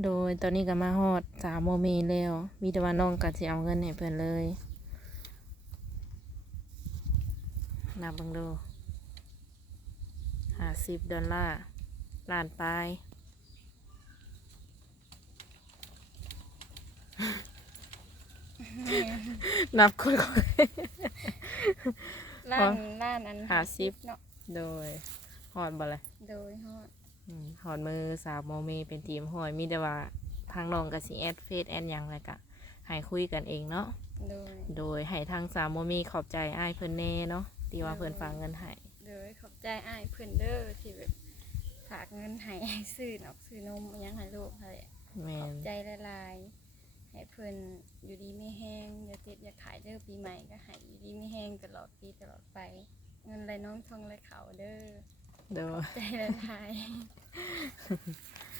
โดยตอนนี้ก็มาฮอด3 โมงแล้ว มีแต่ว่าน้องก็สิเอาเงินให้เพิ่นเลย นับเบิ่งดู$50 ล้านปลาย นับคน ล้านล้านอัน 50 เนาะ โดยฮอดบ่ล่ะ โดยฮอด ฮอดมือ3 โมงเป็นทีมฮอดมีแต่ว่าทางน้องก็สิแอดเฟซแอดหยังแล้วก็ให้คุยกันเองเนาะ โดย โดยให้ทาง3 โมงขอบใจอ้ายเพิ่นแน่เนาะที่ว่าเพิ่นฝากเงินให้ โดยขอบใจอ้ายเพิ่นเด้อที่แบบฝากเงินให้ซื้อนอกซื้อนมอิหยังให้ลูกให้ แม่ ขอบ น ใจหลายๆให้เพิ่นอยู่ดีไม่แห้งอย่าเจ็บอย่าขายเด้อปีใหม่ก็ให้อยู่ดีไม่แห้งตลอดปีตลอดไป เงินไหลน้องทองไหลเขาเด้อ โดย ใจหลายๆ